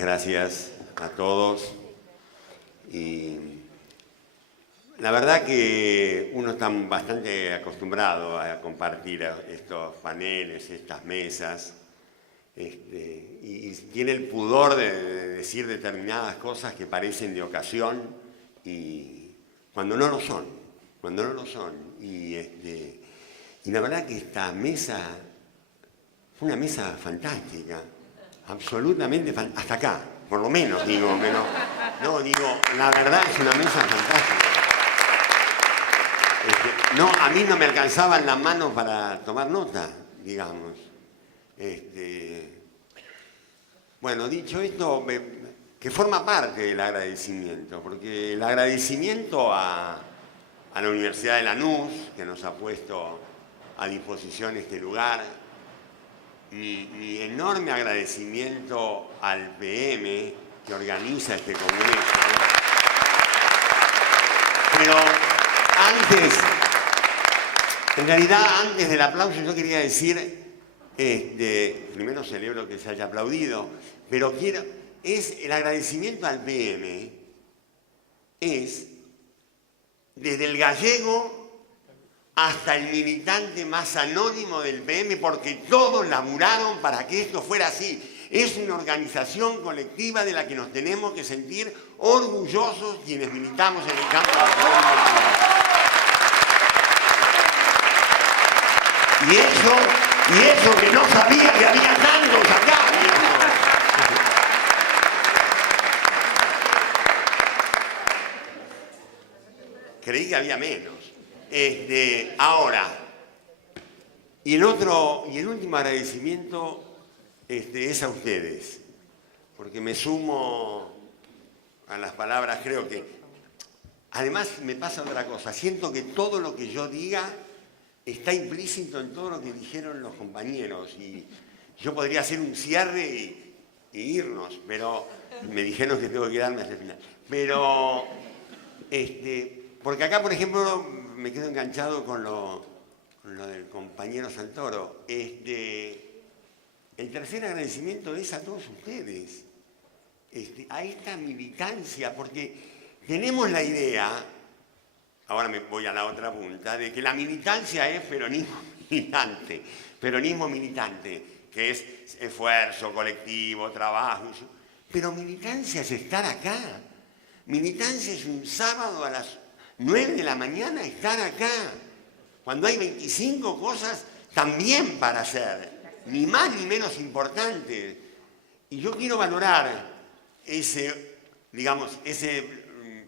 Muchas gracias a todos. Y la verdad que uno está bastante acostumbrado a compartir estos paneles, estas mesas, y tiene el pudor de decir determinadas cosas que parecen de ocasión y cuando no lo son, Y la verdad que esta mesa fue una mesa fantástica, absolutamente fantástica, hasta acá, por lo menos, digo, la verdad es una mesa fantástica. A mí no me alcanzaban las manos para tomar nota, digamos. Bueno, dicho esto, que forma parte del agradecimiento, porque el agradecimiento a la Universidad de Lanús, que nos ha puesto a disposición este lugar, mi enorme agradecimiento al PM que organiza este congreso. Pero antes del aplauso yo quería decir, primero celebro que se haya aplaudido, pero el agradecimiento al PM es desde el gallego hasta el militante más anónimo del PM, porque todos laburaron para que esto fuera así. Es una organización colectiva de la que nos tenemos que sentir orgullosos quienes militamos en el campo de la política. Y eso que no sabía que había tantos acá. Creí que había menos. Ahora, y el último agradecimiento es a ustedes, porque me sumo a las palabras, creo que, además me pasa otra cosa, siento que todo lo que yo diga está implícito en todo lo que dijeron los compañeros, y yo podría hacer un cierre y irnos, pero me dijeron que tengo que quedarme hasta el final. Pero, porque acá, por ejemplo, me quedo enganchado con lo del compañero Santoro. El tercer agradecimiento es a todos ustedes, a esta militancia, porque tenemos la idea, ahora me voy a la otra punta, de que la militancia es peronismo militante, que es esfuerzo colectivo, trabajo, pero militancia es estar acá. Militancia es un sábado a las 9 de la mañana estar acá, cuando hay 25 cosas también para hacer, ni más ni menos importantes. Y yo quiero valorar ese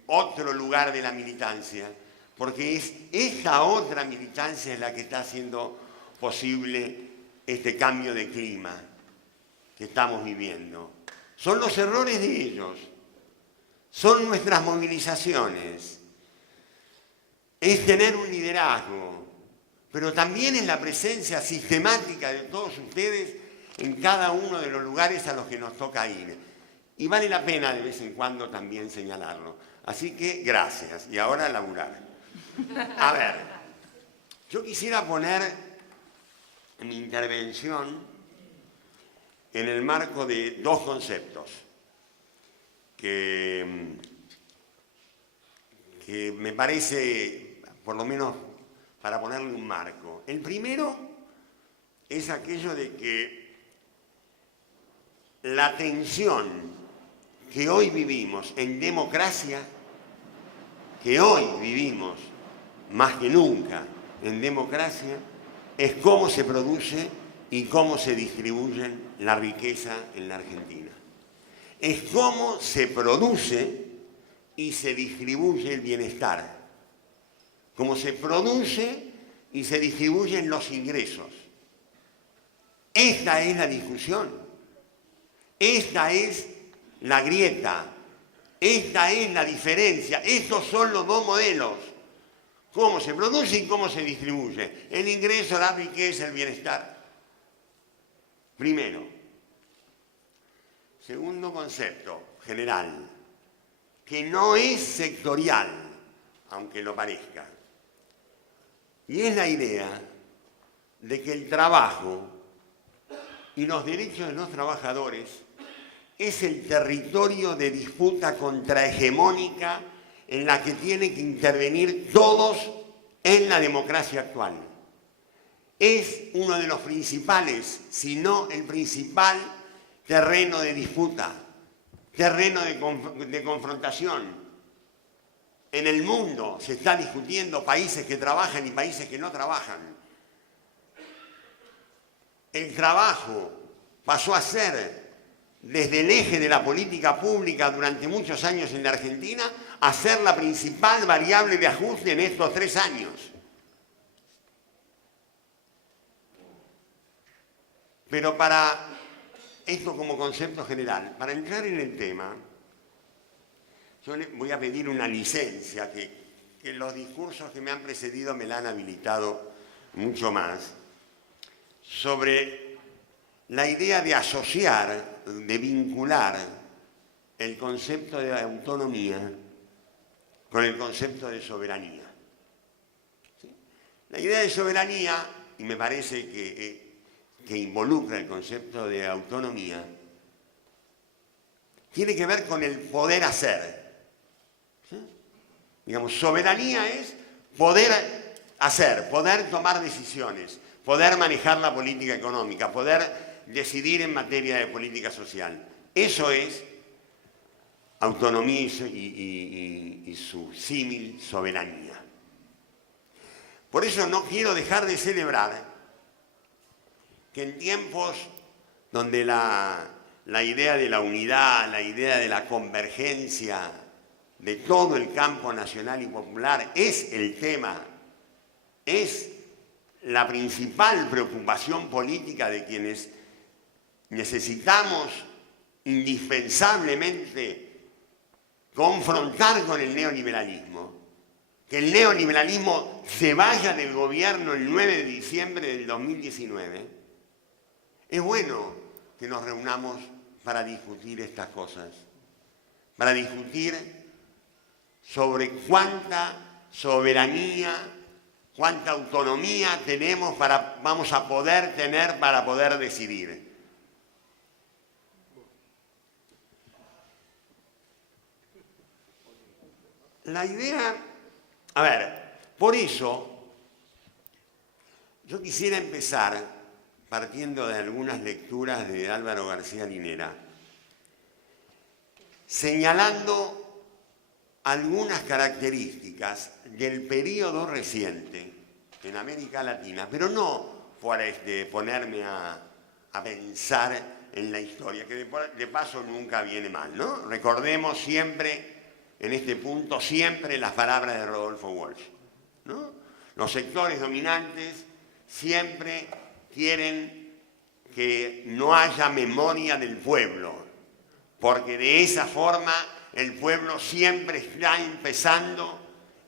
otro lugar de la militancia, porque es esta otra militancia es la que está haciendo posible este cambio de clima que estamos viviendo. Son los errores de ellos, son nuestras movilizaciones, es tener un liderazgo, pero también es la presencia sistemática de todos ustedes en cada uno de los lugares a los que nos toca ir. Y vale la pena de vez en cuando también señalarlo. Así que gracias. Y ahora a laburar. A ver, yo quisiera poner mi intervención en el marco de dos conceptos que me parece, por lo menos para ponerle un marco. El primero es aquello de que la tensión que hoy vivimos en democracia, que hoy vivimos más que nunca en democracia, es cómo se produce y cómo se distribuye la riqueza en la Argentina. Es cómo se produce y se distribuye el bienestar, cómo se produce y se distribuyen los ingresos. Esta es la discusión, esta es la grieta, esta es la diferencia, estos son los dos modelos, cómo se produce y cómo se distribuye, el ingreso, la riqueza, el bienestar. Primero. Segundo concepto general, que no es sectorial, aunque lo parezca, y es la idea de que el trabajo y los derechos de los trabajadores es el territorio de disputa contrahegemónica en la que tienen que intervenir todos en la democracia actual. Es uno de los principales, si no el principal, terreno de disputa, terreno de confrontación. En el mundo se está discutiendo países que trabajan y países que no trabajan. El trabajo pasó a ser, desde el eje de la política pública durante muchos años en la Argentina, a ser la principal variable de ajuste en estos 3 años. Pero para esto como concepto general, para entrar en el tema, yo le voy a pedir una licencia, que los discursos que me han precedido me la han habilitado mucho más, sobre la idea de asociar, de vincular el concepto de autonomía con el concepto de soberanía. ¿Sí? La idea de soberanía, y me parece que involucra el concepto de autonomía, tiene que ver con el poder hacer. ¿Sí? Digamos, soberanía es poder hacer, poder tomar decisiones, poder manejar la política económica, poder decidir en materia de política social. Eso es autonomía y su símil soberanía. Por eso no quiero dejar de celebrar que en tiempos donde la idea de la unidad, la idea de la convergencia de todo el campo nacional y popular es el tema, es la principal preocupación política de quienes necesitamos indispensablemente confrontar con el neoliberalismo, que el neoliberalismo se vaya del gobierno el 9 de diciembre del 2019, es bueno que nos reunamos para discutir estas cosas, para discutir sobre cuánta soberanía, cuánta autonomía vamos a poder tener para poder decidir. La idea, a ver, por eso yo quisiera empezar partiendo de algunas lecturas de Álvaro García Linera, señalando algunas características del periodo reciente en América Latina, pero no por ponerme a pensar en la historia, que de paso nunca viene mal, ¿no? Recordemos siempre, en este punto, siempre las palabras de Rodolfo Walsh, ¿no? Los sectores dominantes siempre quieren que no haya memoria del pueblo, porque de esa forma el pueblo siempre está empezando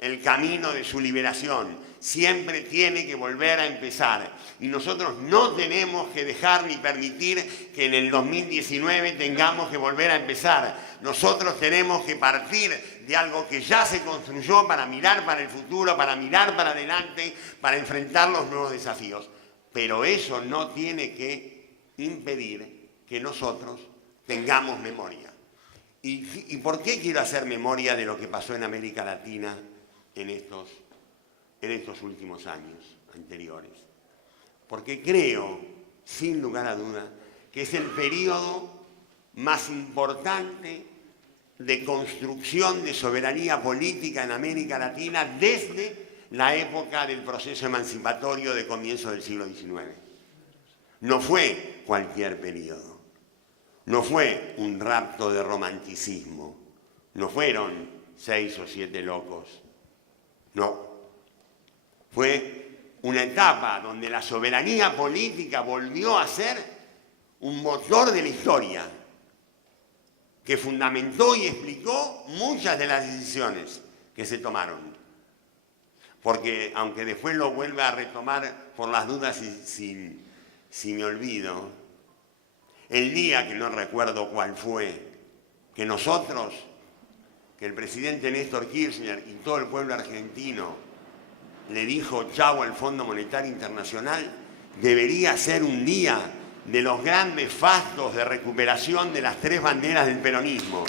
el camino de su liberación, siempre tiene que volver a empezar. Y nosotros no tenemos que dejar ni permitir que en el 2019 tengamos que volver a empezar. Nosotros tenemos que partir de algo que ya se construyó para mirar para el futuro, para mirar para adelante, para enfrentar los nuevos desafíos. Pero eso no tiene que impedir que nosotros tengamos memoria. ¿Y por qué quiero hacer memoria de lo que pasó en América Latina en estos últimos años anteriores? Porque creo, sin lugar a duda, que es el periodo más importante de construcción de soberanía política en América Latina desde la época del proceso emancipatorio de comienzo del siglo XIX. No fue cualquier periodo, no fue un rapto de romanticismo, no fueron 6 o 7 locos, no. Fue una etapa donde la soberanía política volvió a ser un motor de la historia que fundamentó y explicó muchas de las decisiones que se tomaron. Porque, aunque después lo vuelva a retomar por las dudas si me olvido, el día que no recuerdo cuál fue, que nosotros, que el presidente Néstor Kirchner y todo el pueblo argentino le dijo chau al Fondo Monetario Internacional, debería ser un día de los grandes fastos de recuperación de las tres banderas del peronismo,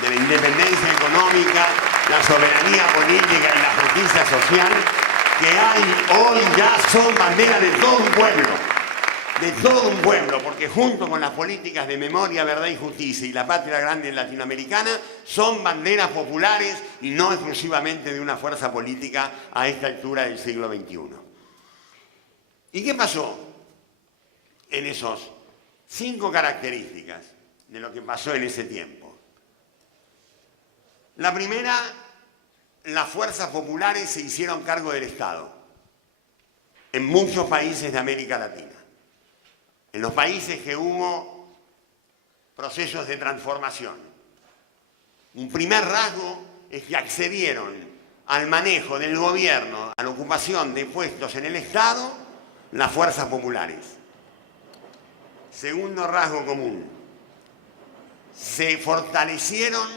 de la independencia económica, la soberanía política y la justicia social, que hay hoy ya son banderas de todo un pueblo, porque junto con las políticas de memoria, verdad y justicia y la patria grande latinoamericana, son banderas populares y no exclusivamente de una fuerza política a esta altura del siglo XXI. ¿Y qué pasó en esos 5 características de lo que pasó en ese tiempo? La primera, las fuerzas populares se hicieron cargo del Estado en muchos países de América Latina. En los países que hubo procesos de transformación. Un primer rasgo es que accedieron al manejo del gobierno, a la ocupación de puestos en el Estado, las fuerzas populares. Segundo rasgo común, se fortalecieron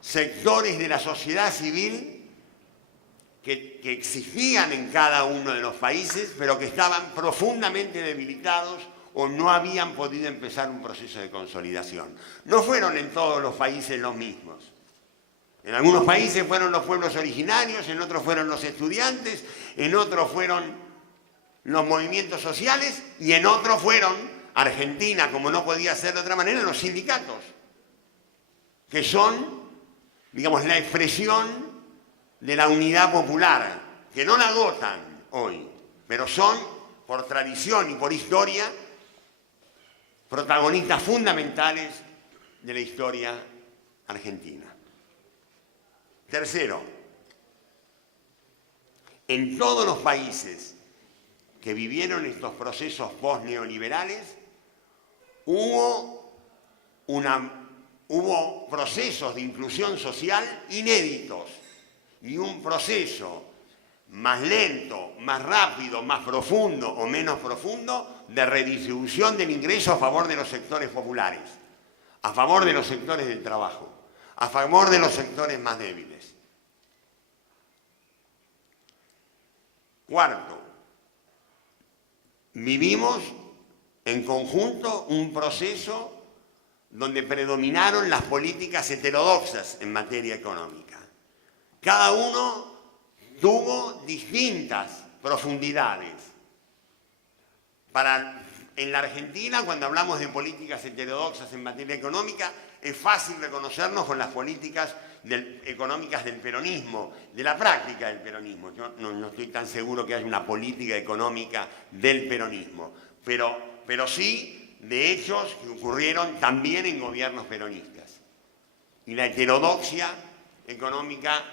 sectores de la sociedad civil que existían en cada uno de los países, pero que estaban profundamente debilitados o no habían podido empezar un proceso de consolidación. No fueron en todos los países los mismos. En algunos países fueron los pueblos originarios, en otros fueron los estudiantes, en otros fueron los movimientos sociales y en otros fueron, Argentina, como no podía ser de otra manera, los sindicatos, que son, digamos, la expresión de la unidad popular, que no la agotan hoy, pero son, por tradición y por historia, protagonistas fundamentales de la historia argentina. Tercero, en todos los países que vivieron estos procesos post-neoliberales, hubo procesos de inclusión social inéditos y un proceso más lento, más rápido, más profundo o menos profundo de redistribución del ingreso a favor de los sectores populares, a favor de los sectores del trabajo, a favor de los sectores más débiles. Cuarto, vivimos en conjunto un proceso donde predominaron las políticas heterodoxas en materia económica. Cada uno tuvo distintas profundidades. En la Argentina, cuando hablamos de políticas heterodoxas en materia económica, es fácil reconocernos con las políticas económicas del peronismo, de la práctica del peronismo. Yo no estoy tan seguro que haya una política económica del peronismo, pero sí de hechos que ocurrieron también en gobiernos peronistas. Y la heterodoxia económica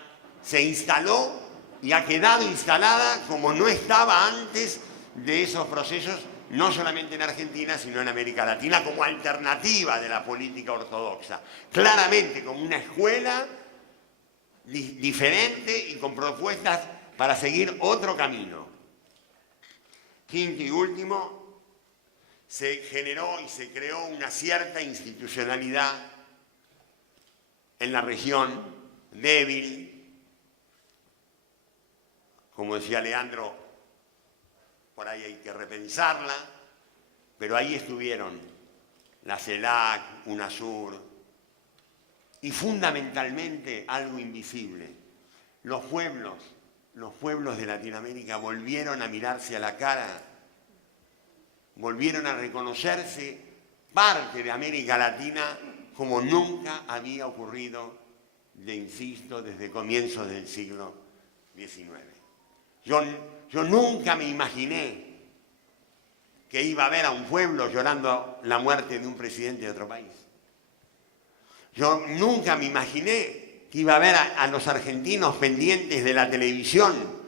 se instaló y ha quedado instalada como no estaba antes de esos procesos, no solamente en Argentina, sino en América Latina, como alternativa de la política ortodoxa. Claramente como una escuela diferente y con propuestas para seguir otro camino. Quinto y último, se generó y se creó una cierta institucionalidad en la región débil. Como decía Leandro, por ahí hay que repensarla, pero ahí estuvieron la CELAC, UNASUR y fundamentalmente algo invisible. Los pueblos de Latinoamérica volvieron a mirarse a la cara, volvieron a reconocerse parte de América Latina como nunca había ocurrido, insisto, desde comienzos del siglo XIX. Yo nunca me imaginé que iba a ver a un pueblo llorando la muerte de un presidente de otro país. Yo nunca me imaginé que iba a ver a los argentinos pendientes de la televisión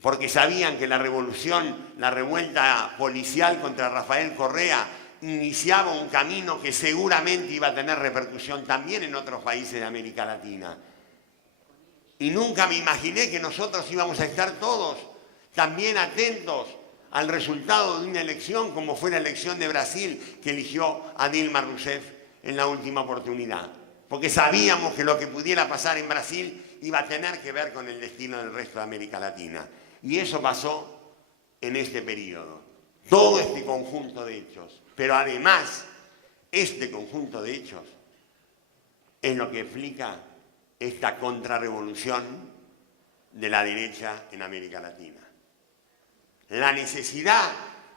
porque sabían que la revuelta policial contra Rafael Correa iniciaba un camino que seguramente iba a tener repercusión también en otros países de América Latina. Y nunca me imaginé que nosotros íbamos a estar todos también atentos al resultado de una elección como fue la elección de Brasil que eligió a Dilma Rousseff en la última oportunidad. Porque sabíamos que lo que pudiera pasar en Brasil iba a tener que ver con el destino del resto de América Latina. Y eso pasó en este periodo. todo este conjunto de hechos. Pero además, este conjunto de hechos es lo que explica esta contrarrevolución de la derecha en América Latina. La necesidad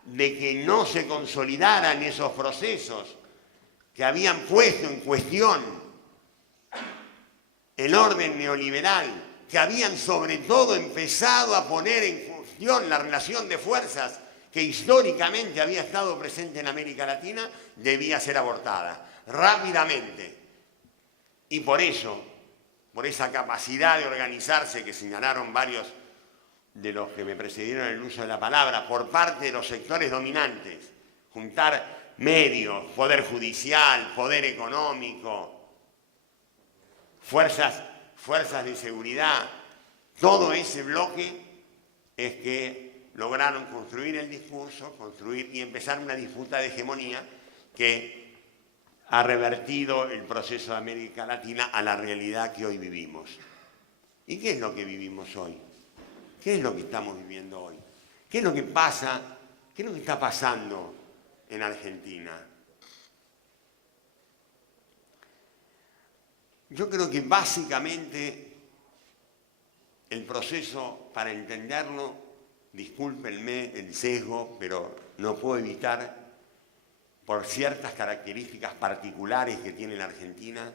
de que no se consolidaran esos procesos que habían puesto en cuestión el orden neoliberal, que habían sobre todo empezado a poner en cuestión la relación de fuerzas que históricamente había estado presente en América Latina, debía ser abortada rápidamente. Y por eso, por esa capacidad de organizarse que señalaron varios de los que me precedieron en el uso de la palabra, por parte de los sectores dominantes, juntar medios, poder judicial, poder económico, fuerzas de seguridad, todo ese bloque es que lograron construir el discurso, construir y empezar una disputa de hegemonía que ha revertido el proceso de América Latina a la realidad que hoy vivimos. ¿Y qué es lo que vivimos hoy? ¿Qué es lo que estamos viviendo hoy? ¿Qué es lo que pasa? ¿Qué es lo que está pasando en Argentina? Yo creo que básicamente el proceso, para entenderlo, discúlpenme el sesgo, pero no puedo evitar, por ciertas características particulares que tiene la Argentina,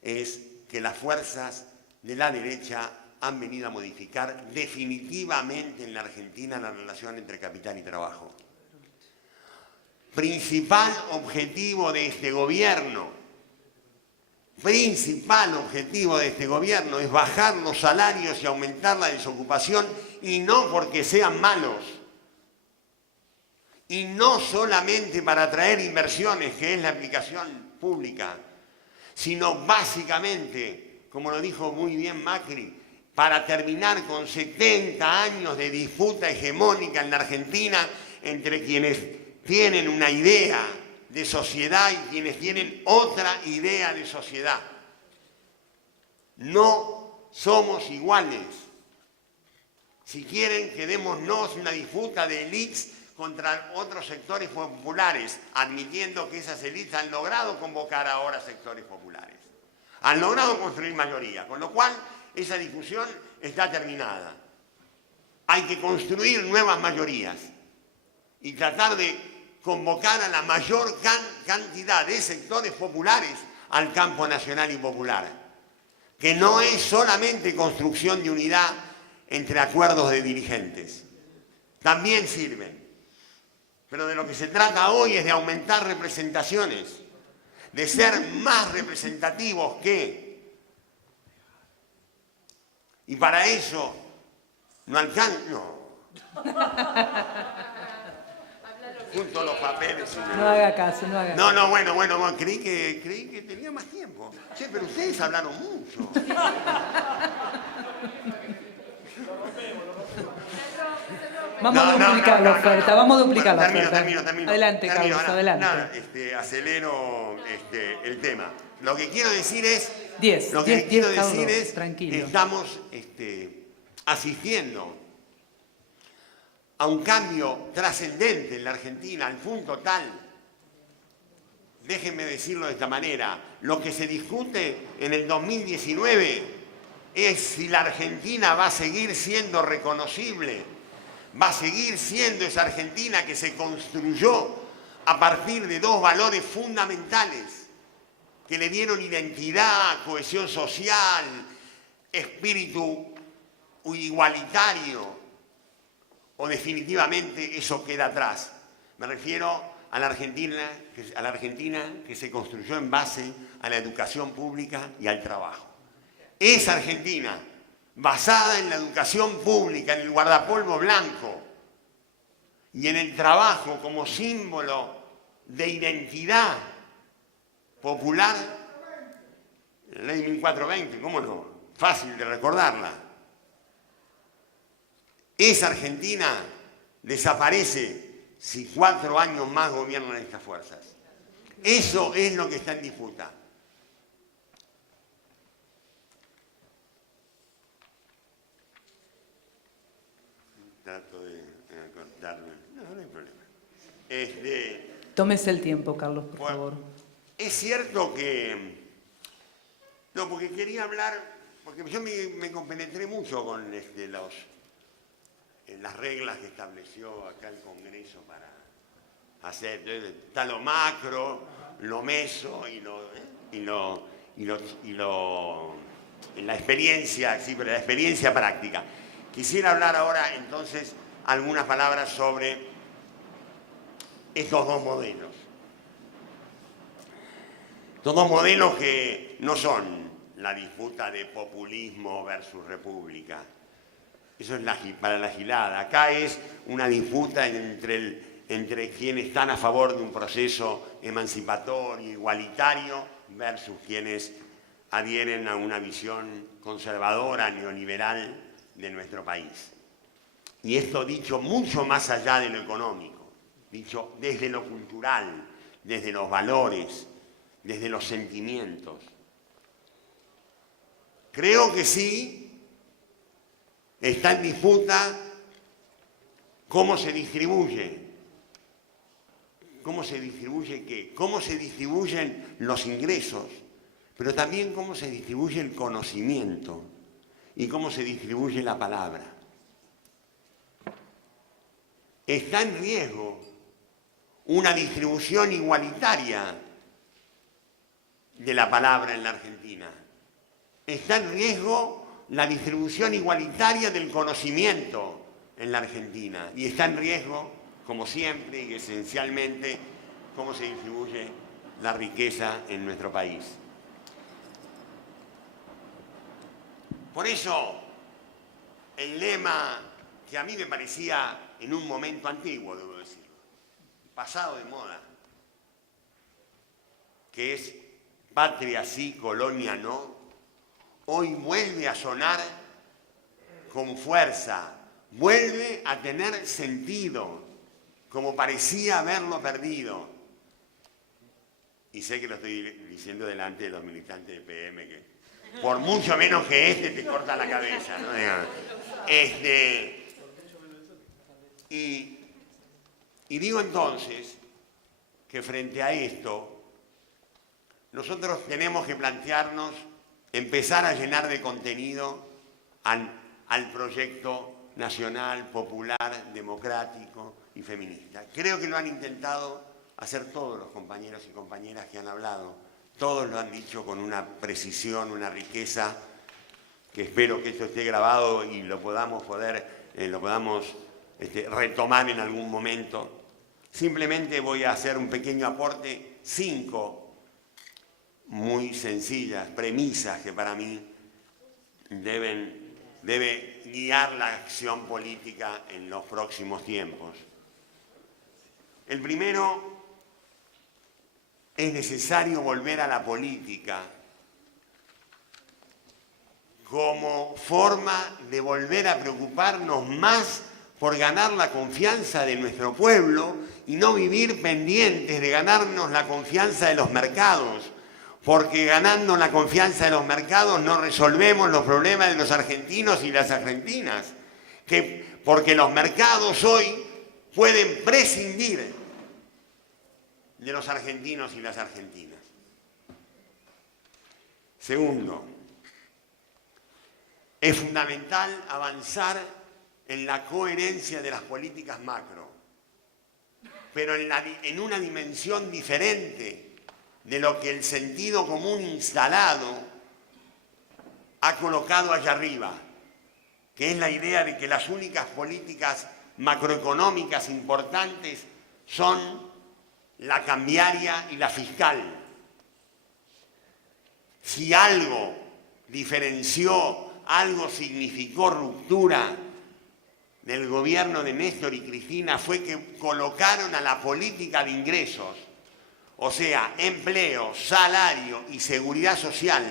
es que las fuerzas de la derecha han venido a modificar definitivamente en la Argentina la relación entre capital y trabajo. Principal objetivo de este gobierno es bajar los salarios y aumentar la desocupación, y no porque sean malos, y no solamente para atraer inversiones, que es la aplicación pública, sino básicamente, como lo dijo muy bien Macri, para terminar con 70 años de disputa hegemónica en la Argentina entre quienes tienen una idea de sociedad y quienes tienen otra idea de sociedad. No somos iguales. Si quieren, quedémonos una disputa de élites contra otros sectores populares, admitiendo que esas élites han logrado convocar ahora sectores populares. Han logrado construir mayoría, con lo cual esa discusión está terminada. Hay que construir nuevas mayorías y tratar de convocar a la mayor cantidad de sectores populares al campo nacional y popular, que no es solamente construcción de unidad entre acuerdos de dirigentes. También sirven. Pero de lo que se trata hoy es de aumentar representaciones, de ser más representativos que... Y para eso no alcanza... No. Junto los papeles. No haga caso, no haga caso. No, bueno, creí que tenía más tiempo. Che, pero ustedes hablaron mucho. Vamos a duplicar la oferta, vamos a duplicar la oferta. Termino. Adelante, Carlos, adelante. Nada, acelero el tema. Lo que quiero decir es... Tranquilo. que estamos asistiendo a un cambio trascendente en la Argentina, al punto tal, déjenme decirlo de esta manera, lo que se discute en el 2019 es si la Argentina va a seguir siendo reconocible, va a seguir siendo esa Argentina que se construyó a partir de dos valores fundamentales que le dieron identidad, cohesión social, espíritu igualitario, o definitivamente eso queda atrás. Me refiero a la Argentina que se construyó en base a la educación pública y al trabajo. Esa Argentina, basada en la educación pública, en el guardapolvo blanco y en el trabajo como símbolo de identidad popular, la ley 1420, ¿cómo no? Fácil de recordarla. Esa Argentina desaparece si 4 años más gobiernan estas fuerzas. Eso es lo que está en disputa. Trato de cortarme. No hay problema. Tómese el tiempo, Carlos, por Bueno, favor. es cierto que... No, porque quería hablar, porque yo me compenetré mucho con las reglas que estableció acá el Congreso para hacer, está lo macro, lo meso la experiencia, sí, pero la experiencia práctica. Quisiera hablar ahora entonces algunas palabras sobre estos dos modelos. Estos dos modelos que no son la disputa de populismo versus república. Eso es para la gilada. Acá es una disputa entre quienes están a favor de un proceso emancipatorio, igualitario, versus quienes adhieren a una visión conservadora, neoliberal de nuestro país. Y esto dicho mucho más allá de lo económico, dicho desde lo cultural, desde los valores, desde los sentimientos. Creo que sí está en disputa cómo se distribuye. ¿Cómo se distribuye qué? Cómo se distribuyen los ingresos, pero también cómo se distribuye el conocimiento y cómo se distribuye la palabra. Está en riesgo una distribución igualitaria de la palabra en la Argentina. Está en riesgo la distribución igualitaria del conocimiento en la Argentina. Y está en riesgo, como siempre y esencialmente, cómo se distribuye la riqueza en nuestro país. Por eso, el lema que a mí me parecía en un momento antiguo, debo decirlo, pasado de moda, que es patria sí, colonia no, hoy vuelve a sonar con fuerza, vuelve a tener sentido, como parecía haberlo perdido. Y sé que lo estoy diciendo delante de los militantes de PM, que por mucho menos que te corta la cabeza, ¿no? Y digo entonces que frente a esto, nosotros tenemos que plantearnos empezar a llenar de contenido al proyecto nacional, popular, democrático y feminista. Creo que lo han intentado hacer todos los compañeros y compañeras que han hablado. Todos lo han dicho con una precisión, una riqueza, que espero que esto esté grabado y lo podamos retomar en algún momento. Simplemente voy a hacer un pequeño aporte, 5 muy sencillas premisas que para mí debe guiar la acción política en los próximos tiempos. El primero, es necesario volver a la política como forma de volver a preocuparnos más por ganar la confianza de nuestro pueblo y no vivir pendientes de ganarnos la confianza de los mercados, porque ganando la confianza de los mercados no resolvemos los problemas de los argentinos y las argentinas, porque los mercados hoy pueden prescindir de los argentinos y las argentinas. Segundo, es fundamental avanzar en la coherencia de las políticas macro, pero en una dimensión diferente de lo que el sentido común instalado ha colocado allá arriba, que es la idea de que las únicas políticas macroeconómicas importantes son la cambiaria y la fiscal. Si algo diferenció, algo significó ruptura del gobierno de Néstor y Cristina, fue que colocaron a la política de ingresos, o sea, empleo, salario y seguridad social,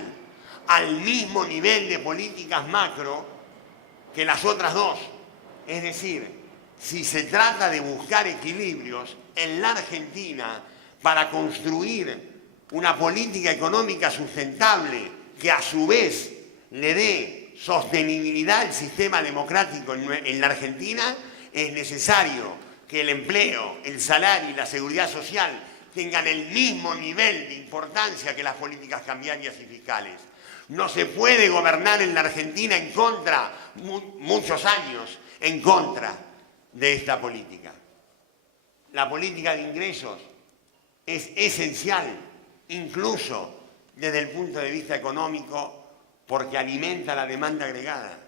al mismo nivel de políticas macro que las otras dos. Es decir, si se trata de buscar equilibrios en la Argentina para construir una política económica sustentable que a su vez le dé sostenibilidad al sistema democrático en la Argentina, es necesario que el empleo, el salario y la seguridad social tengan el mismo nivel de importancia que las políticas cambiarias y fiscales. No se puede gobernar en la Argentina en contra, muchos años, en contra de esta política. La política de ingresos es esencial, incluso desde el punto de vista económico, porque alimenta la demanda agregada.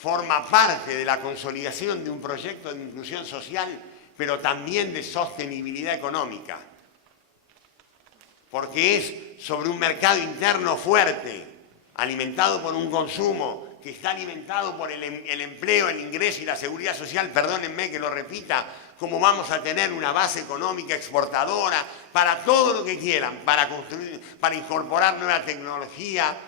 Forma parte de la consolidación de un proyecto de inclusión social, pero también de sostenibilidad económica. Porque es sobre un mercado interno fuerte, alimentado por un consumo que está alimentado por el empleo, el ingreso y la seguridad social, perdónenme que lo repita, como vamos a tener una base económica exportadora para todo lo que quieran, para construir, para incorporar nueva tecnología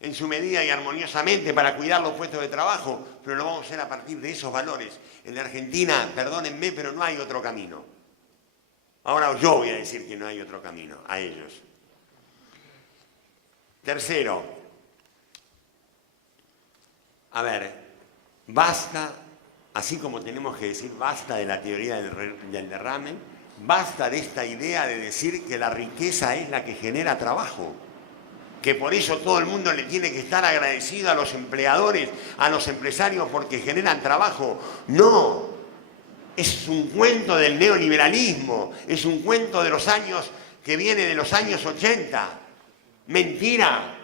en su medida y armoniosamente, para cuidar los puestos de trabajo, pero lo vamos a hacer a partir de esos valores. En la Argentina, perdónenme, pero no hay otro camino. Ahora yo voy a decir que no hay otro camino, a ellos. Tercero, a ver, basta, así como tenemos que decir basta de la teoría del derrame, basta de esta idea de decir que la riqueza es la que genera trabajo, que por eso todo el mundo le tiene que estar agradecido a los empleadores, a los empresarios porque generan trabajo. No, es un cuento del neoliberalismo, es un cuento de los años que viene de los años 80. Mentira,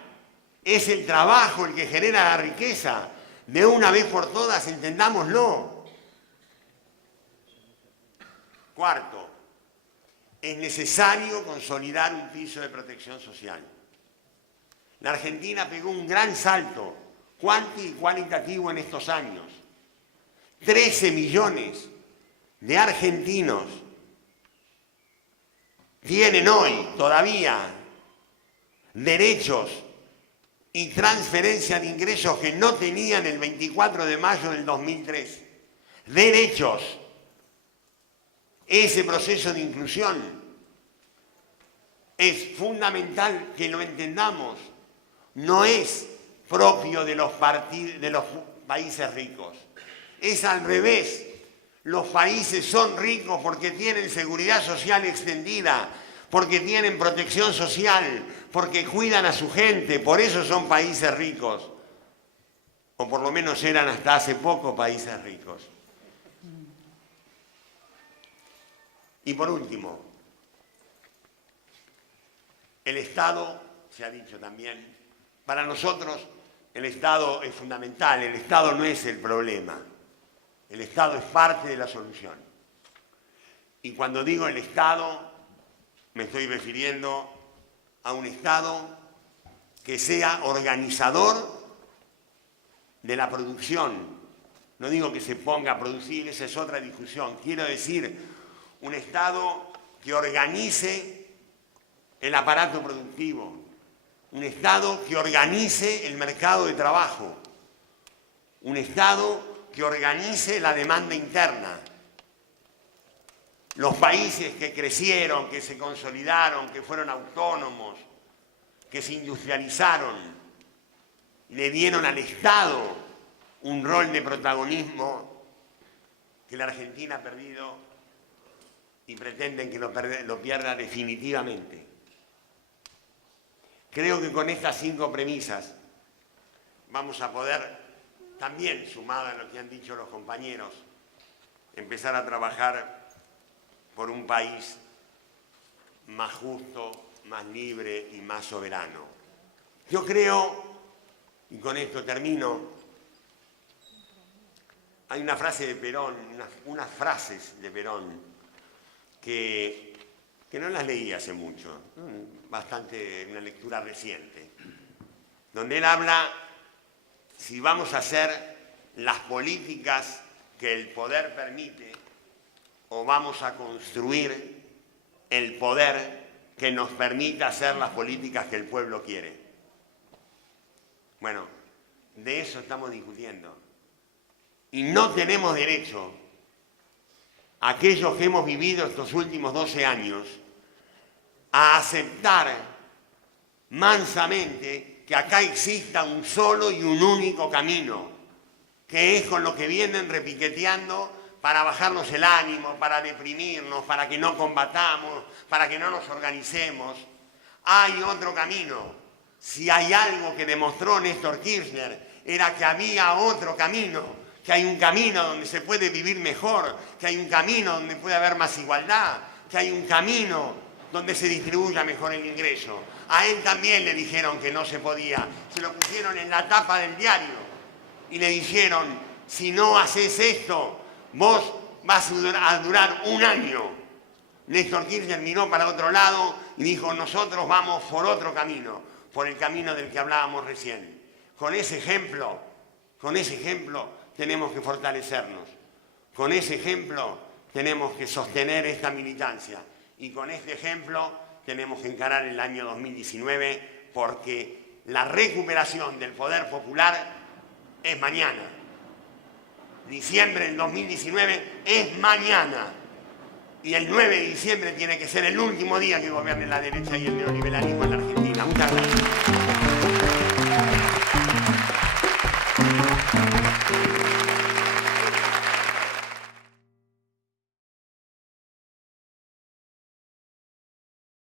es el trabajo el que genera la riqueza. De una vez por todas, entendámoslo. Cuarto, es necesario consolidar un piso de protección social. La Argentina pegó un gran salto cuanti y cualitativo en estos años. 13 millones de argentinos tienen hoy todavía derechos y transferencia de ingresos que no tenían el 24 de mayo del 2003. Derechos. Ese proceso de inclusión es fundamental que lo entendamos. No es propio de los países ricos. Es al revés. Los países son ricos porque tienen seguridad social extendida, porque tienen protección social, porque cuidan a su gente. Por eso son países ricos. O por lo menos eran hasta hace poco países ricos. Y por último, el Estado, se ha dicho también, para nosotros el Estado es fundamental, el Estado no es el problema, el Estado es parte de la solución. Y cuando digo el Estado, me estoy refiriendo a un Estado que sea organizador de la producción. No digo que se ponga a producir, esa es otra discusión. Quiero decir, un Estado que organice el aparato productivo, un Estado que organice el mercado de trabajo, un Estado que organice la demanda interna. Los países que crecieron, que se consolidaron, que fueron autónomos, que se industrializaron, le dieron al Estado un rol de protagonismo que la Argentina ha perdido y pretenden que lo pierda definitivamente. Creo que con estas 5 premisas vamos a poder, también sumado a lo que han dicho los compañeros, empezar a trabajar por un país más justo, más libre y más soberano. Yo creo, y con esto termino, hay una frase de Perón, unas frases de Perón que no las leí hace mucho, bastante una lectura reciente, donde él habla, si vamos a hacer las políticas que el poder permite, o vamos a construir el poder que nos permita hacer las políticas que el pueblo quiere. Bueno, de eso estamos discutiendo. Y no tenemos derecho, aquellos que hemos vivido estos últimos 12 años, a aceptar mansamente que acá exista un solo y un único camino, que es con lo que vienen repiqueteando para bajarnos el ánimo, para deprimirnos, para que no combatamos, para que no nos organicemos. Hay otro camino. Si hay algo que demostró Néstor Kirchner, era que había otro camino, que hay un camino donde se puede vivir mejor, que hay un camino donde puede haber más igualdad, que hay un camino donde se distribuya mejor el ingreso. A él también le dijeron que no se podía. Se lo pusieron en la tapa del diario y le dijeron, si no haces esto, vos vas a durar un año. Néstor Kirchner miró para otro lado y dijo, nosotros vamos por otro camino, por el camino del que hablábamos recién. Con ese ejemplo tenemos que fortalecernos. Con ese ejemplo tenemos que sostener esta militancia. Y con este ejemplo tenemos que encarar el año 2019 porque la recuperación del poder popular es mañana. Diciembre del 2019 es mañana. Y el 9 de diciembre tiene que ser el último día que gobierne la derecha y el neoliberalismo en la Argentina.